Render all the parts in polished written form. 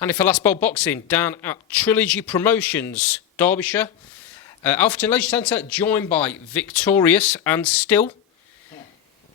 And for Last Bowl Boxing down at Trilogy Promotions, Derbyshire. Alfreton Leisure Centre, joined by Victorious and still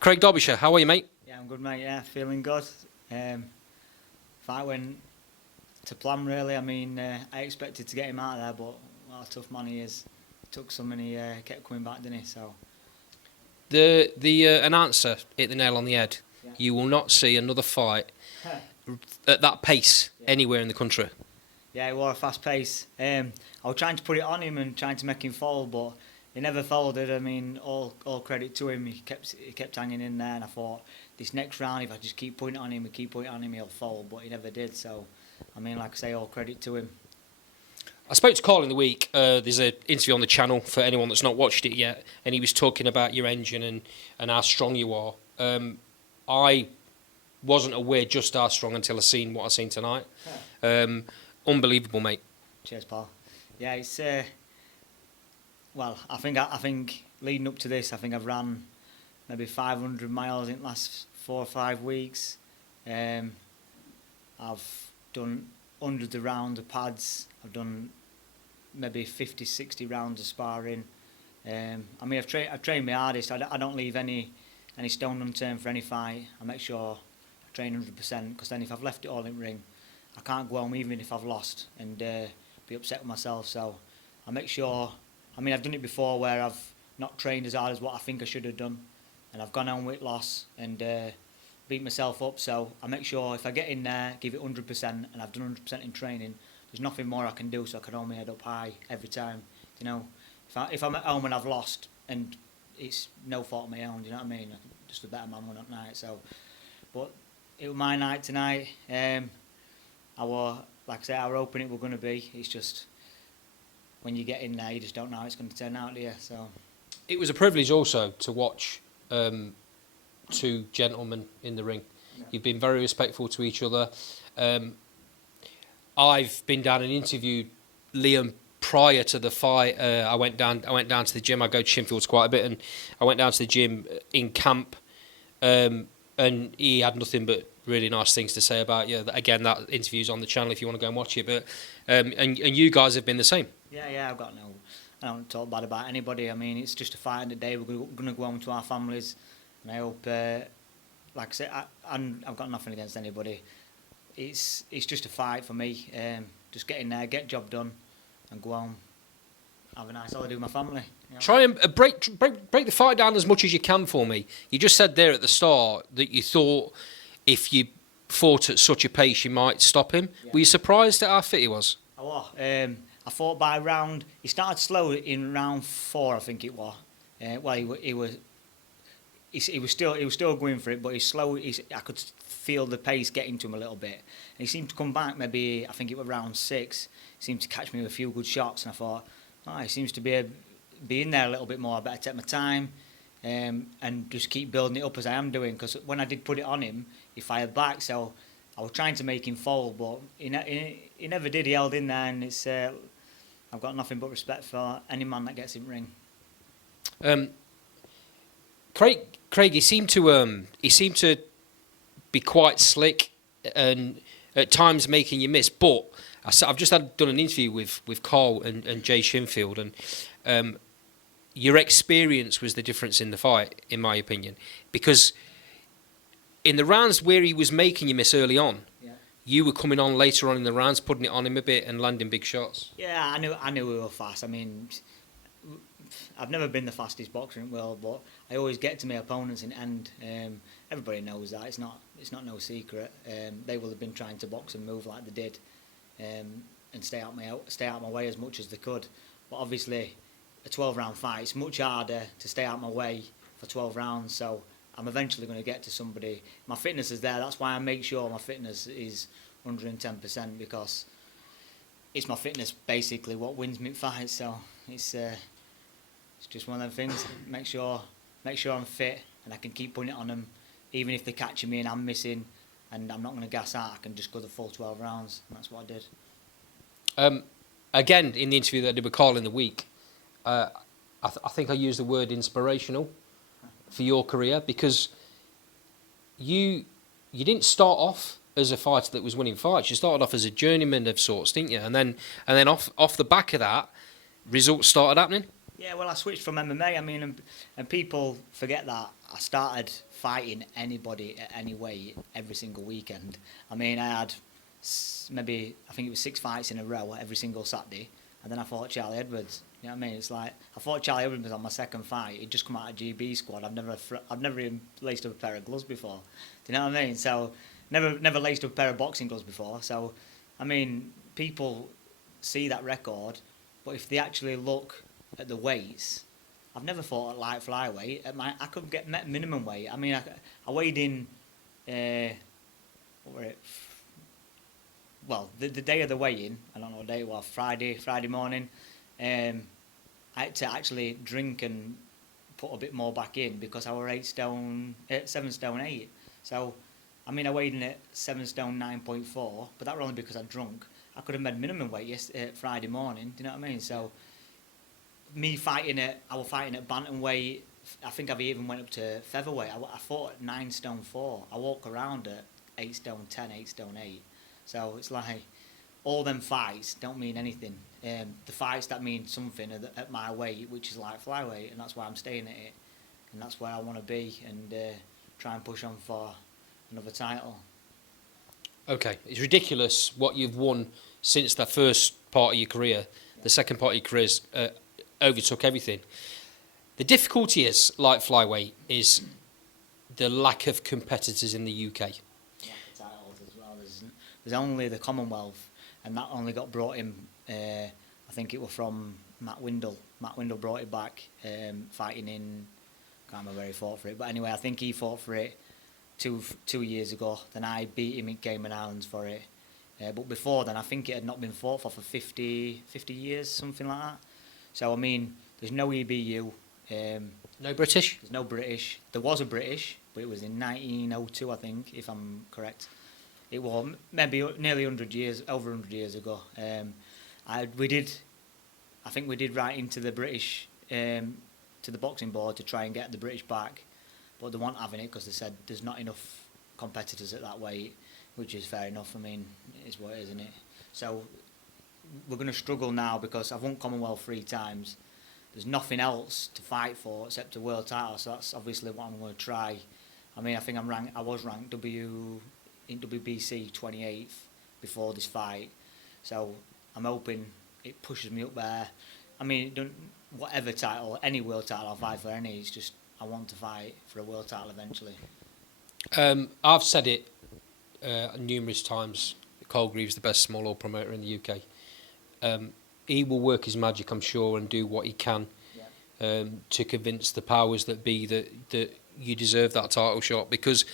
Craig Derbyshire. How are you, mate? Yeah, I'm good, mate. Yeah, feeling good. Fight went to plan, really. I mean, I expected to get him out of there, but what a tough man he is. Took some and he kept coming back, didn't he? So The announcer hit the nail on the head. Yeah. You will not see another fight at that pace anywhere in the country. yeah, it was a fast pace. I was trying to put it on him and trying to make him fall, but he never folded. I mean, all credit to him. He kept hanging in there, and I thought this next round, if I just keep putting it on him and keep putting it on him, he'll fold. But he never did. So, I mean, like I say, all credit to him. I spoke to Carl in the week. There's an interview on the channel for anyone that's not watched it yet, and he was talking about your engine and how strong you are. I wasn't aware just how strong until I seen what I seen tonight. Unbelievable, mate. Cheers, Paul. Yeah, it's well, I think leading up to this, I think I've ran maybe 500 miles in the last 4 or 5 weeks. I've done hundreds of rounds of pads. I've done maybe 50, 60 rounds of sparring. I mean, I've trained my hardest. I don't leave any stone unturned for any fight. I make sure I train 100%, because then if I've left it all in ring, I can't go home even if I've lost and be upset with myself. So I make sure. I mean, I've done it before where I've not trained as hard as what I think I should have done, and I've gone home with loss and beat myself up. So I make sure if I get in there, give it 100%, and I've done 100% in training. There's nothing more I can do, so I can hold my head up high every time. You know, if I'm at home and I've lost, and it's no fault of my own, you know what I mean? I'm just a better man one at night. So, but it was my night tonight. I were, like I said, I were hoping it were going to be. It's just when you get in there, you just don't know how it's going to turn out, do you? So It was a privilege also to watch two gentlemen in the ring. Yeah. You've been very respectful to each other. I've been down and interviewed Liam prior to the fight. I went down to the gym. I go to Shinfields quite a bit, and I went down to the gym in camp, and he had nothing but really nice things to say about you. Again, that interview's on the channel if you want to go and watch it. But and you guys have been the same. yeah, I don't talk bad about anybody. I mean, it's just a fight in the day. We're going to go home to our families, and I hope, like I said, I've got nothing against anybody. It's just a fight for me. Just get in there, get job done, and go home. Have a nice holiday with my family. You know? Try and break the fight down as much as you can for me. You just said there at the start that you thought if you fought at such a pace you might stop him. Yeah. Were you surprised at how fit he was? I was. I thought by round, he started slow in round 4, I think it was. Well, he was still going for it, but he's slow. I could feel the pace getting to him a little bit. And he seemed to come back. Maybe I think it was round 6. He seemed to catch me with a few good shots, and I thought, he seems to be in there a little bit more. I better take my time and just keep building it up as I am doing. Because when I did put it on him, he fired back. So I was trying to make him fold, but he never did. He held in there, and it's. I've got nothing but respect for any man that gets in ring. Craig, he seemed to be quite slick and at times making you miss. But I've just done an interview with Carl and Jay Shinfield, and your experience was the difference in the fight, in my opinion, because in the rounds where he was making you miss early on, you were coming on later on in the rounds, putting it on him a bit and landing big shots. Yeah, I knew we were fast. I mean, I've never been the fastest boxer in the world, but I always get to my opponents in end. Everybody knows that. It's not no secret. They will have been trying to box and move like they did, and stay out my way as much as they could. But obviously, a 12-round fight, it's much harder to stay out my way for 12 rounds. So I'm eventually going to get to somebody. My fitness is there. That's why I make sure my fitness is 110%, because it's my fitness basically what wins me fights. So it's just one of them things. Make sure I'm fit and I can keep putting it on them, even if they're catching me and I'm missing, and I'm not going to gas out. I can just go the full 12 rounds, and that's what I did. Again, in the interview that I did with Carl in the week, I think I used the word inspirational for your career, because you didn't start off as a fighter that was winning fights. You started off as a journeyman of sorts, didn't you? And then off the back of that, results started happening. Yeah, well, I switched from MMA. I mean, and people forget that I started fighting anybody at any weight every single weekend. I mean, I had maybe, I think it was 6 fights in a row every single Saturday, and then I fought Charlie Edwards. You know what I mean? It's like I fought Charlie Edwards on my second fight. He'd just come out of GB squad. I've never even laced up a pair of gloves before. Do you know what I mean? So never laced up a pair of boxing gloves before. So, I mean, people see that record, but if they actually look at the weights, I've never fought at light flyweight. I could get minimum weight. I mean, I weighed in. What were it? Well, the day of the weigh-in, I don't know what day it was. Friday morning. I had to actually drink and put a bit more back in because I were 7 stone 8. So, I mean, I weighed in at 7 stone 9.4, but that was only because I drunk. I could have made minimum weight Friday morning. Do you know what I mean? So, I was fighting at bantamweight. I think I've even went up to featherweight. I fought at 9 stone 4. I walk around at 8 stone 10, 8 stone 8. So it's like all them fights don't mean anything. The fights that mean something are at my weight, which is like flyweight, and that's why I'm staying at it, and that's where I want to be, and try and push on for another title. Okay, it's ridiculous what you've won since the first part of your career. The second part of your career overtook everything. The difficulty is, like flyweight, is the lack of competitors in the UK. Lack of titles as well. There's only the Commonwealth, and that only got brought in. I think it was from Matt Windle. Matt Windle brought it back, fighting in. Can't remember where he fought for it, but anyway, I think he fought for it 2 years ago. Then I beat him in Cayman Islands for it. But before then, I think it had not been fought for 50 years, something like that. So, I mean, there's no EBU. No British? There's no British. There was a British, but it was in 1902, I think, if I'm correct. It was maybe nearly over 100 years ago. I think we did write into the British, to the boxing board to try and get the British back, but they weren't having it because they said there's not enough competitors at that weight, which is fair enough. I mean, it's what it is, isn't it? So we're going to struggle now because I've won Commonwealth 3 times. There's nothing else to fight for except a world title, so that's obviously what I'm going to try. I mean, I think I was ranked in WBC 28th before this fight, so I'm hoping it pushes me up there. I mean, whatever title, any world title I'll fight for any, it's just I want to fight for a world title eventually. I've said it numerous times. Colgreave's the best small law promoter in the UK. He will work his magic, I'm sure, and do what he can to convince the powers that be that you deserve that title shot. Because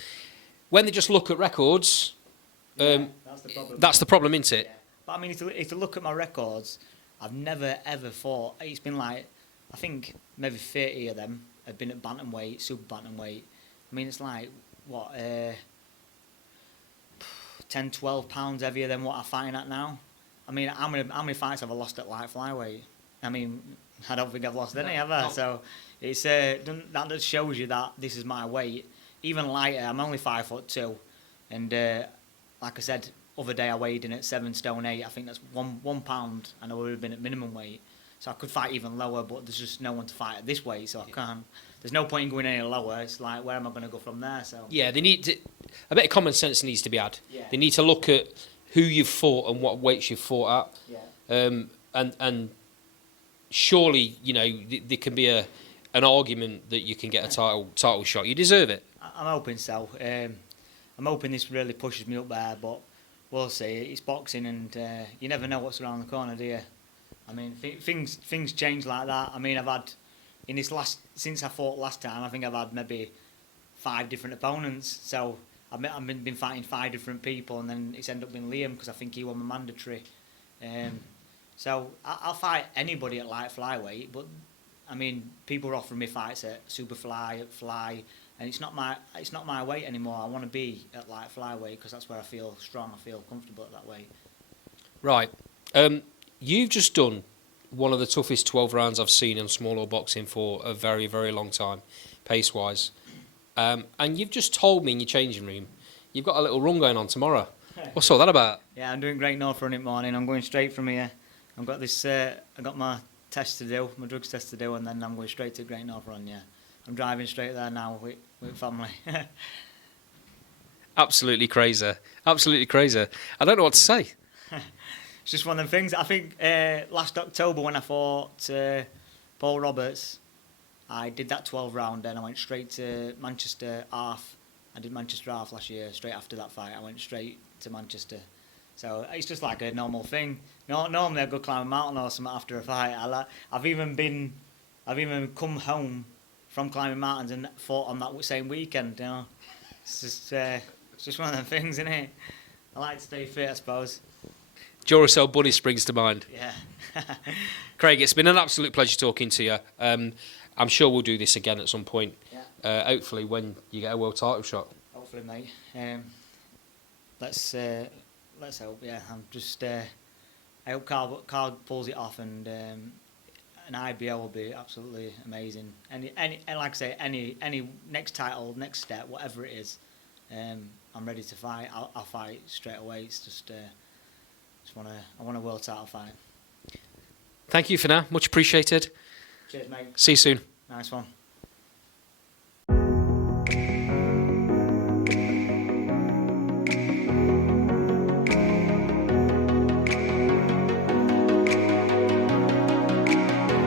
when they just look at records, that's the problem, isn't it? Yeah. But I mean, if you look at my records, I've never ever fought. It's been like, I think maybe 30 of them have been at bantamweight, super bantamweight. I mean, it's like what 10, 12 pounds heavier than what I'm fighting at now. I mean, how many fights have I lost at light flyweight? I mean, I don't think I've lost any, have I? No. So it's that just shows you that this is my weight. Even lighter, I'm only 5'2", and like I said, other day I weighed in at 7 stone 8. I think that's one pound, and I would have been at minimum weight. So I could fight even lower, but there's just no one to fight at this weight, so I can't. There's no point in going any lower. It's like, where am I going to go from there? So yeah, they need to, a bit of common sense needs to be had. Yeah. They need to look at who you've fought and what weights you've fought at. Yeah. And surely, you know, there can be an argument that you can get a title shot. You deserve it. I'm hoping so. I'm hoping this really pushes me up there, but we'll see. It's boxing, and you never know what's around the corner, do you? I mean, things change like that. I mean, I've had since I fought last time, I think I've had maybe 5 different opponents. So I've been fighting 5 different people, and then it's ended up being Liam because I think he won my mandatory. So I'll fight anybody at light flyweight, but I mean, people are offering me fights at super fly, and it's not my weight anymore. I want to be at light flyweight because that's where I feel strong. I feel comfortable at that weight. Right. You've just done one of the toughest 12 rounds I've seen in small law boxing for a very, very long time, pace-wise. And you've just told me in your changing room you've got a little run going on tomorrow. What's all that about? Yeah, I'm doing Great North Running morning. I'm going straight from here. I've got this. I got my test to do, my drugs test to do, and then I'm going straight to Great North Run. Yeah, I'm driving straight there now with family. Absolutely crazy. Absolutely crazy. I don't know what to say. It's just one of them things. I think last October when I fought Paul Roberts, I did that 12 round, then I went straight to Manchester half. I did Manchester half last year. Straight after that fight, I went straight to Manchester. So it's just like a normal thing. Normally I go climb a mountain or something after a fight. I've even come home from climbing mountains and fought on that same weekend. You know, it's just one of them things, isn't it? I like to stay fit, I suppose. Duracell Bunny springs to mind. Yeah. Craig, it's been an absolute pleasure talking to you. I'm sure we'll do this again at some point. Yeah. Hopefully when you get a world title shot. Hopefully, mate. Let's hope. Yeah, I'm just. I hope Carl pulls it off, and an IBO will be absolutely amazing. Any like I say, any next title, next step, whatever it is, I'm ready to fight. I'll fight straight away. It's just I want a world title fight. Thank you for now. Much appreciated. Cheers, mate. See you soon. Nice one.